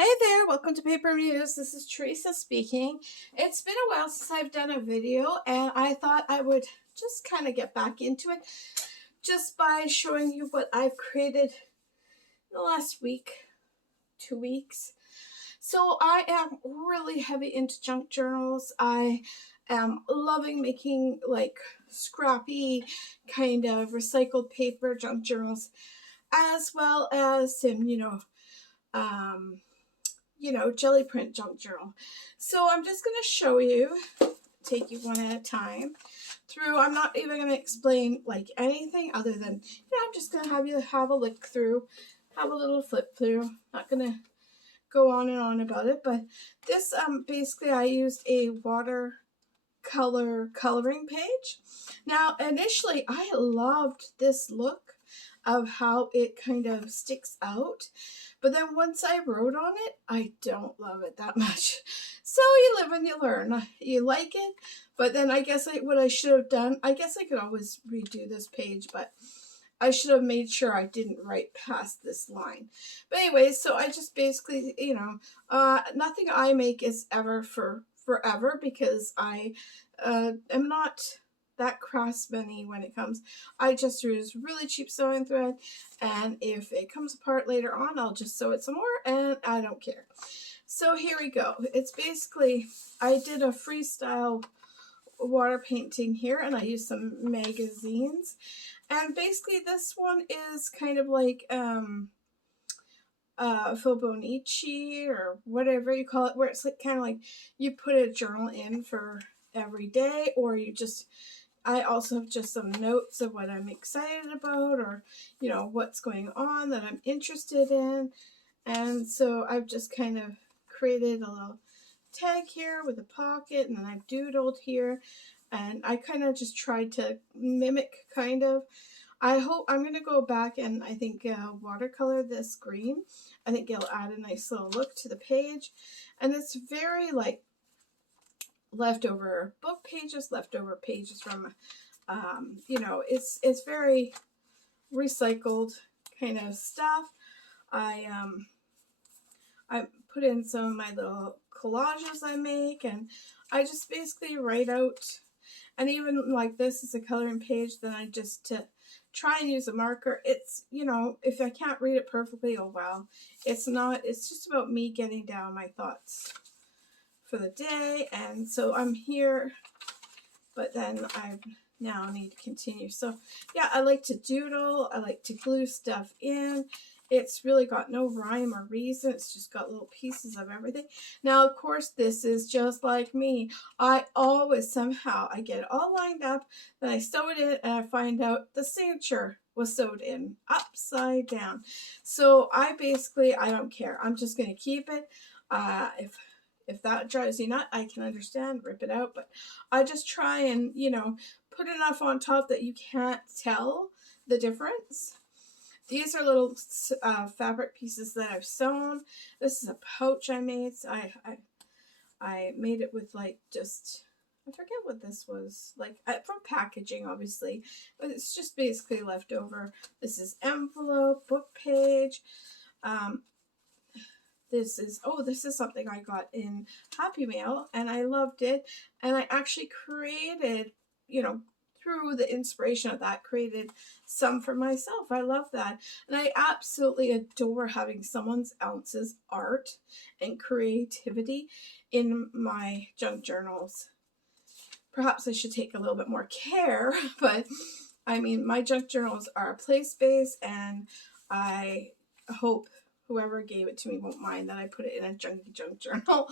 Hey there, welcome to Paper Muse. This is Teresa speaking. It's been a while since I've done a video, and I thought I would just kind of get back into it just by showing you what I've created in the last week, 2 weeks. So I am really heavy into junk journals. I am loving making like scrappy kind of recycled paper junk journals, as well as some, jelly print junk journal. So I'm just going to show you, take you one at a time through. I'm not even going to explain like anything other than, I'm just going to have you have a look through, have a little flip through. Not going to go on and on about it, but this, basically I used a watercolor coloring page. Now, initially I loved this look of how it kind of sticks out. But then once I wrote on it, I don't love it that much. So you live and you learn. You like it, but then I guess what I should have done, I guess I could always redo this page, but I should have made sure I didn't write past this line. But anyway, so I just basically, nothing I make is ever for forever, because I am not that craftsman-y when it comes. I just use really cheap sewing thread, and if it comes apart later on, I'll just sew it some more, and I don't care. So here we go. It's basically, I did a freestyle water painting here, and I used some magazines, and basically this one is kind of like Fibonacci or whatever you call it, where it's like kind of like you put a journal in for every day, or you just, I also have just some notes of what I'm excited about, or, what's going on that I'm interested in. And so I've just kind of created a little tag here with a pocket, and then I've doodled here, and I kind of just tried to mimic kind of. I hope I'm going to go back and I think watercolor this green. I think it'll add a nice little look to the page. And it's very like leftover book pages, leftover pages from, it's very recycled kind of stuff. I put in some of my little collages I make, and I just basically write out, and even like this is a coloring page, then I just to try and use a marker. It's, if I can't read it perfectly, oh well. It's not, it's just about me getting down my thoughts for the day. And so I'm here, but then I now need to continue. So yeah, I like to doodle. I like to glue stuff in. It's really got no rhyme or reason. It's just got little pieces of everything. Now, of course, this is just like me. I always somehow, I get it all lined up, then I sew it in, and I find out the signature was sewed in upside down. So I don't care. I'm just going to keep it. If that drives you nuts, I can understand, rip it out. But I just try and, put enough on top that you can't tell the difference. These are little fabric pieces that I've sewn. This is a pouch I made. I made it with like just, I forget what this was, like from packaging obviously, but it's just basically leftover. This is envelope, book page. This is something I got in Happy Mail, and I loved it. And I actually created, through the inspiration of that, created some for myself. I love that. And I absolutely adore having someone else's art and creativity in my junk journals. Perhaps I should take a little bit more care, but I mean, my junk journals are place-based, and I hope whoever gave it to me won't mind that I put it in a junky junk journal.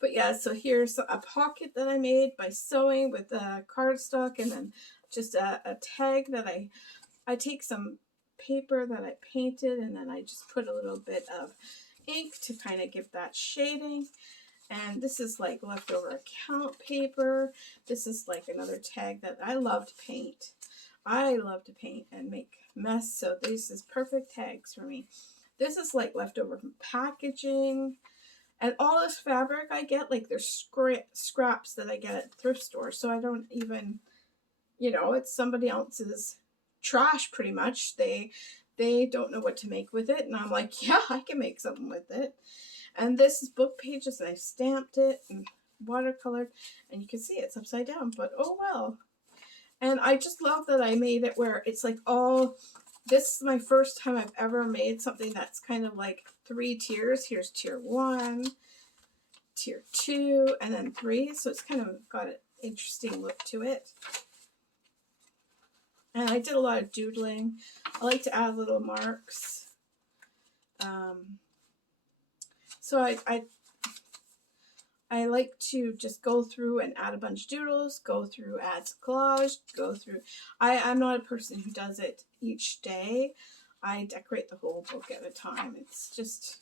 But yeah, so here's a pocket that I made by sewing with cardstock, and then just a tag that I take some paper that I painted, and then I just put a little bit of ink to kind of give that shading. And this is like leftover account paper. This is like another tag that I love to paint. I love to paint and make mess, so this is perfect tags for me. This is like leftover from packaging. And all this fabric I get, like there's scraps that I get at thrift stores. So I don't even, it's somebody else's trash pretty much. They they don't know what to make with it. And I'm like, yeah, I can make something with it. And this is book pages, and I stamped it and watercolored, and you can see it's upside down, but oh well. And I just love that I made it where it's like all, this is my first time I've ever made something that's kind of like 3 tiers. Here's tier 1, tier 2, and then 3. So it's kind of got an interesting look to it. And I did a lot of doodling. I like to add little marks. So I like to just go through and add a bunch of doodles, go through, add collage, go through. I'm not a person who does it each day. I decorate the whole book at a time. It's just,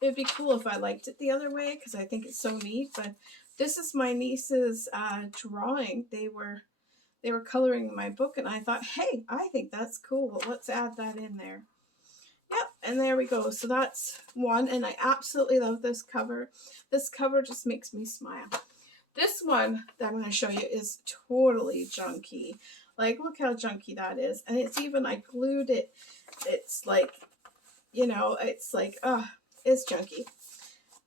it'd be cool if I liked it the other way because I think it's so neat. But this is my niece's drawing. They were coloring my book, and I thought, hey, I think that's cool. Let's add that in there. Yep, and there we go. So that's one, and I absolutely love this cover. This cover just makes me smile. This one that I'm going to show you is totally junky. Like, look how junky that is. And it's even, I glued it. It's like, you know, it's like, it's junky.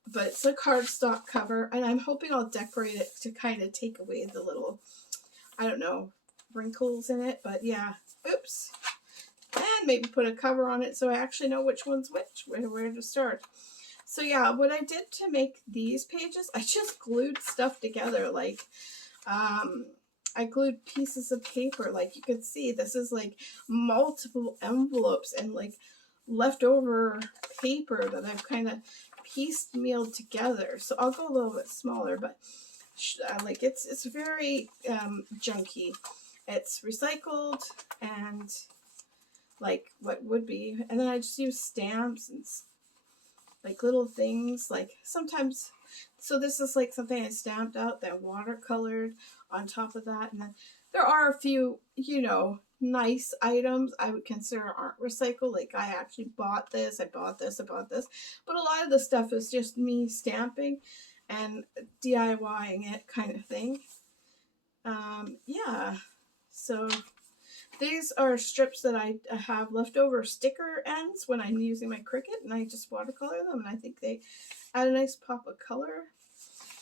But it's a cardstock cover, and I'm hoping I'll decorate it to kind of take away the little, I don't know, wrinkles in it. But yeah, oops. And maybe put a cover on it so I actually know which one's which, where to start. So yeah, what I did to make these pages, I just glued stuff together. Like, I glued pieces of paper. Like you could see, this is like multiple envelopes and like leftover paper that I've kind of piecemealed together. So I'll go a little bit smaller, but like it's very junky. It's recycled and like what would be, and then I just use stamps and like little things, like sometimes, so this is like something I stamped out, then watercolored on top of that, and then there are a few, you know, nice items I would consider aren't recycled, like I actually bought this, I bought this, but a lot of the stuff is just me stamping and DIYing it kind of thing. Yeah, so these are strips that I have leftover sticker ends when I'm using my Cricut, and I just watercolor them, and I think they add a nice pop of color.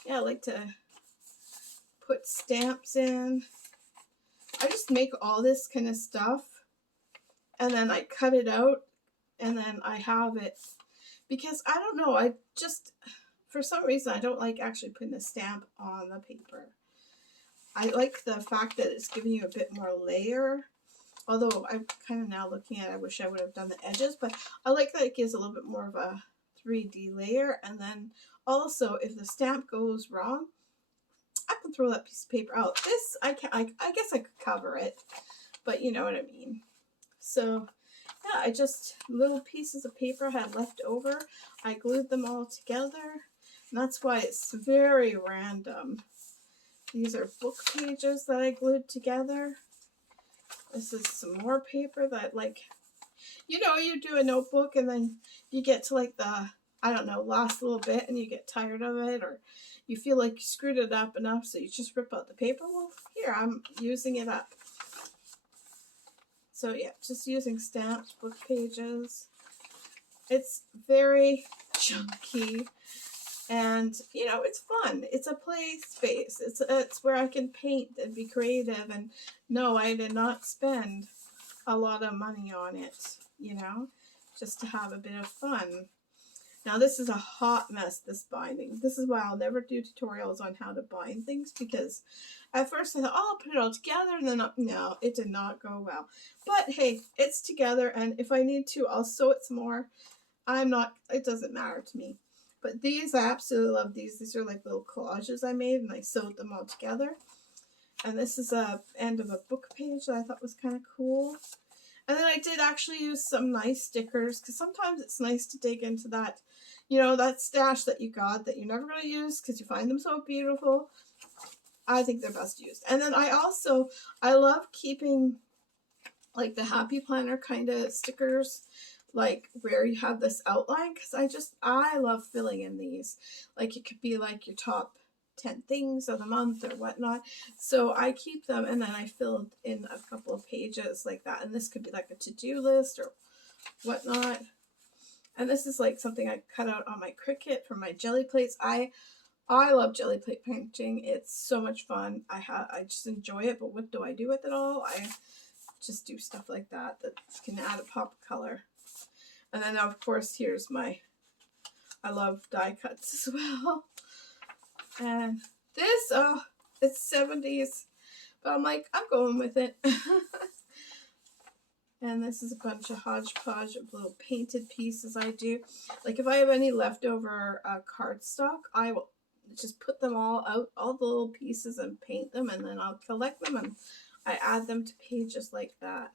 Yeah, I like to put stamps in. I just make all this kind of stuff, and then I cut it out, and then I have it, because I don't know, I just, for some reason, I don't like actually putting the stamp on the paper. I like the fact that it's giving you a bit more layer. Although I'm kind of now looking at it, I wish I would have done the edges, but I like that it gives a little bit more of a 3D layer. And then also, if the stamp goes wrong, I can throw that piece of paper out. This, I guess I could cover it, but you know what I mean. So yeah, I just, little pieces of paper I had left over. I glued them all together, and that's why it's very random. These are book pages that I glued together. This is some more paper that, like, you know, you do a notebook and then you get to like the, I don't know, last little bit and you get tired of it, or you feel like you screwed it up enough so you just rip out the paper. Well, here, I'm using it up. So yeah, just using stamped book pages. It's very chunky. And, you know, it's fun. It's a play space. It's where I can paint and be creative. And no, I did not spend a lot of money on it, you know, just to have a bit of fun. Now, this is a hot mess, this binding. This is why I'll never do tutorials on how to bind things, because at first I thought, oh, I'll put it all together, and then, no, it did not go well. But, hey, it's together, and if I need to, I'll sew it some more. It doesn't matter to me. But these, I absolutely love these. These are like little collages I made, and I sewed them all together. And this is a end of a book page that I thought was kind of cool. And then I did actually use some nice stickers, because sometimes it's nice to dig into that, you know, that stash that you got that you're never going to use because you find them so beautiful. I think they're best used. And then I love keeping like the Happy Planner kind of stickers, like where you have this outline, because I love filling in these. Like it could be like your top 10 things of the month or whatnot. So I keep them, and then I filled in a couple of pages like that. And this could be like a to-do list or whatnot. And this is like something I cut out on my Cricut for my jelly plates. I love jelly plate painting. It's so much fun. I just enjoy it, but what do I do with it all? I just do stuff like that can add a pop of color. And then of course here's I love die cuts as well. And this, oh, it's 70s, but I'm like, I'm going with it. And this is a bunch of hodgepodge of little painted pieces I do. Like if I have any leftover cardstock, I will just put them all out, all the little pieces, and paint them, and then I'll collect them and I add them to pages like that.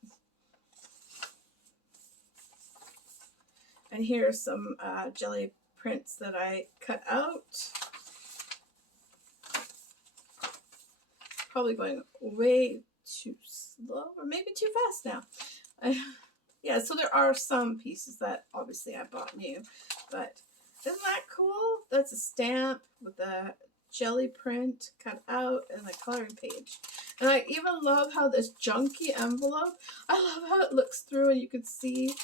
And here's some jelly prints that I cut out. Probably going way too slow, or maybe too fast now. Yeah, so there are some pieces that obviously I bought new, but isn't that cool? That's a stamp with a jelly print cut out and a coloring page. And I even love how this junky envelope, I love how it looks through and you can see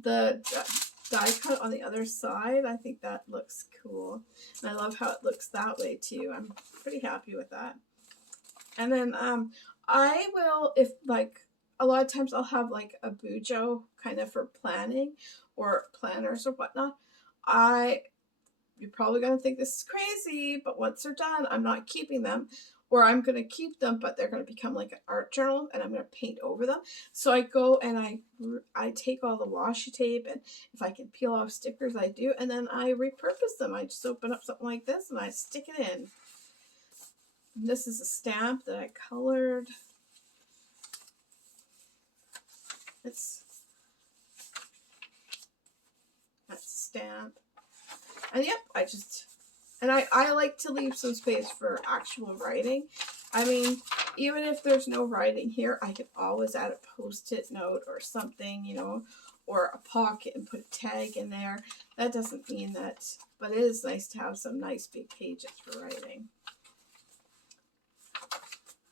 the die cut on the other side. I think that looks cool. And I love how it looks that way too. I'm pretty happy with that. And then I will, if like, a lot of times I'll have like a bujo kind of for planning or planners or whatnot. You're probably going to think this is crazy, but once they're done, I'm not keeping them, or I'm going to keep them, but they're going to become like an art journal and I'm going to paint over them. So I go and I take all the washi tape, and if I can peel off stickers, I do, and then I repurpose them. I just open up something like this and I stick it in. And this is a stamp that I colored. That's a stamp. And yep, I like to leave some space for actual writing. I mean, even if there's no writing here, I can always add a post-it note or something, you know, or a pocket and put a tag in there. That doesn't mean that, but it is nice to have some nice big pages for writing.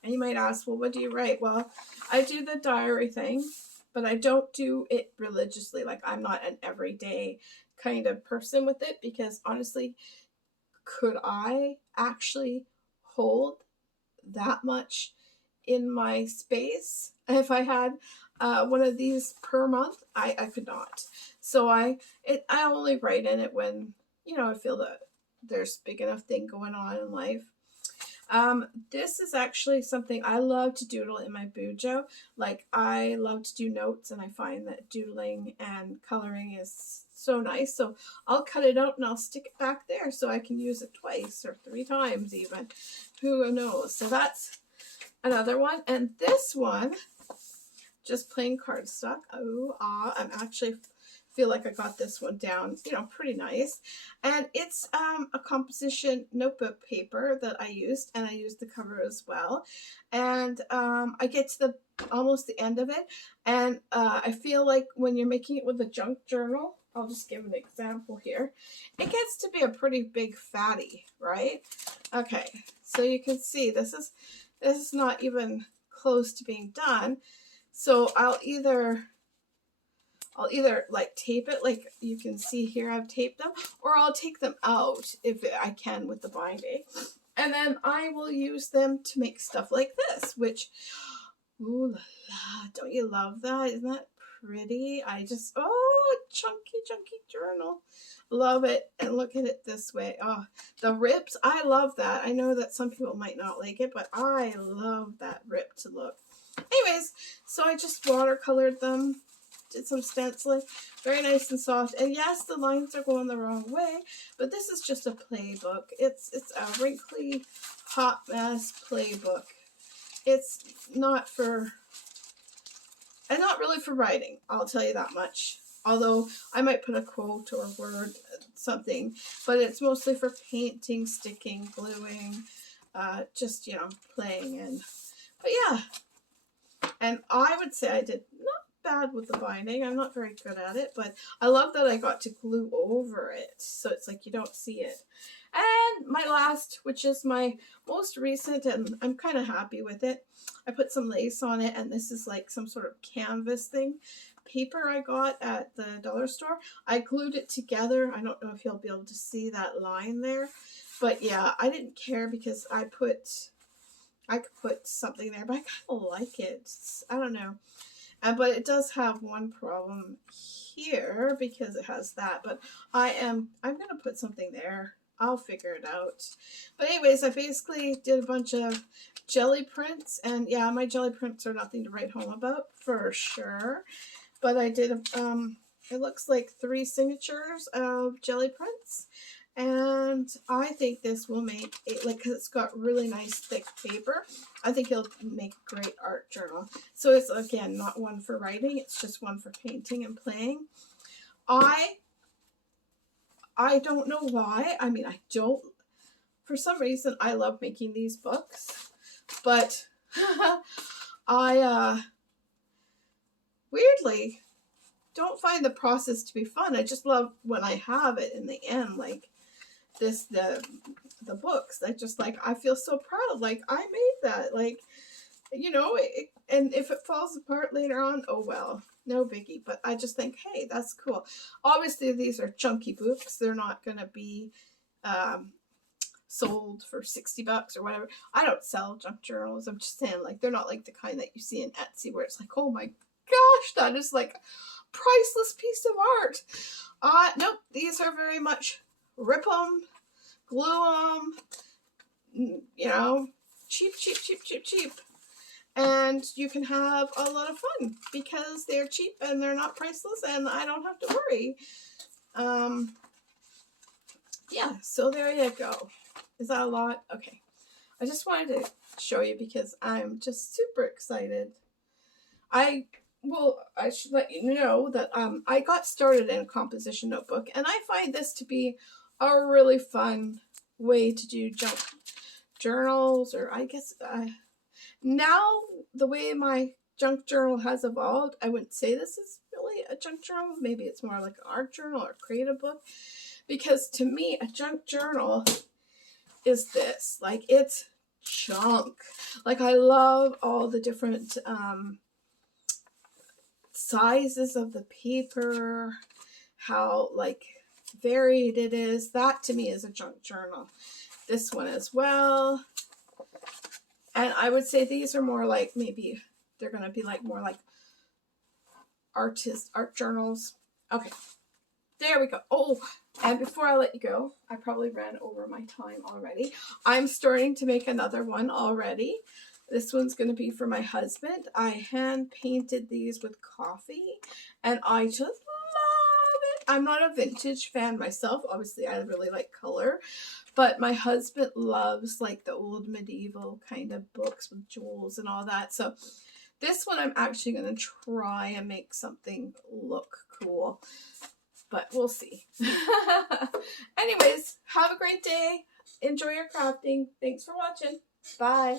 And you might ask, well, what do you write? Well, I do the diary thing, but I don't do it religiously. Like, I'm not an everyday kind of person with it, because honestly, could I actually hold that much in my space if I had one of these per month? I could not. So I only write in it when, you know, I feel that there's big enough thing going on in life. This is actually something I love to doodle in my bujo. Like, I love to do notes, and I find that doodling and coloring is so nice. So I'll cut it out and I'll stick it back there so I can use it twice or 3 times even. Who knows? So that's another one. And this one, just plain cardstock. Oh, I'm actually feel like I got this one down, you know, pretty nice. And it's a composition notebook paper that I used, and I used the cover as well. And I get to almost the end of it, and I feel like when you're making it with a junk journal, I'll just give an example here. It gets to be a pretty big fatty, right? Okay, so you can see this is not even close to being done. So I'll either like tape it, like you can see here I've taped them, or I'll take them out if I can with the binding, and then I will use them to make stuff like this, which, ooh la la, don't you love that? Isn't that pretty? A chunky journal. Love it. And look at it this way. Oh, the rips, I love that. I know that some people might not like it, but I love that ripped look. Anyways, so I just watercolored them, did some stenciling, very nice and soft. And yes, the lines are going the wrong way, but this is just a playbook. It's a wrinkly hot mess playbook. It's not really for writing, I'll tell you that much. Although I might put a quote or a word, something, but it's mostly for painting, sticking, gluing, just, you know, playing. And but yeah, and I would say I did not bad with the binding. I'm not very good at it, but I love that I got to glue over it, so it's like you don't see it. And my last, which is my most recent, and I'm kind of happy with it. I put some lace on it, and this is like some sort of canvas thing. Paper I got at the dollar store. I glued it together. I don't know if you'll be able to see that line there. But yeah, I didn't care because I could put something there, but I kind of like it. I don't know. But it does have one problem here because it has that. But I'm going to put something there. I'll figure it out. But anyways, I basically did a bunch of jelly prints. And yeah, my jelly prints are nothing to write home about for sure. But I did, it looks like 3 signatures of jelly prints. And I think this will make it, like, because it's got really nice thick paper, I think it'll make a great art journal. So it's, again, not one for writing, it's just one for painting and playing. I don't know why. I mean, I don't, for some reason, I love making these books, but I, weirdly, don't find the process to be fun. I just love when I have it in the end, like this, the books. I just like, I feel so proud, like I made that, like, you know, and if it falls apart later on, oh well, no biggie. But I just think, hey, that's cool. Obviously, these are chunky books. They're not going to be sold for $60 or whatever. I don't sell junk journals. I'm just saying, like, they're not like the kind that you see in Etsy where it's like, oh my gosh, that is like a priceless piece of art. Nope, these are very much rip them, glue them, you know, cheap. And you can have a lot of fun because they're cheap and they're not priceless and I don't have to worry. Yeah, so there you go. Is that a lot? Okay. I just wanted to show you because I'm just super excited. I should let you know that I got started in a composition notebook, and I find this to be a really fun way to do junk journals, or I guess now the way my junk journal has evolved, I wouldn't say this is really a junk journal. Maybe it's more like an art journal or creative book, because to me, a junk journal is this, like, it's junk. Like, I love all the different sizes of the paper, how like varied it is. That to me is a junk journal. This one as well. And I would say these are more like, maybe they're going to be like more like art journals. Okay, there we go. Oh, and before I let you go, I probably ran over my time already. I'm starting to make another one already. This one's going to be for my husband. I hand painted these with coffee, and I just love it. I'm not a vintage fan myself. Obviously, I really like color, but my husband loves like the old medieval kind of books with jewels and all that. So this one I'm actually going to try and make something look cool, but we'll see. Anyways, have a great day. Enjoy your crafting. Thanks for watching. Bye.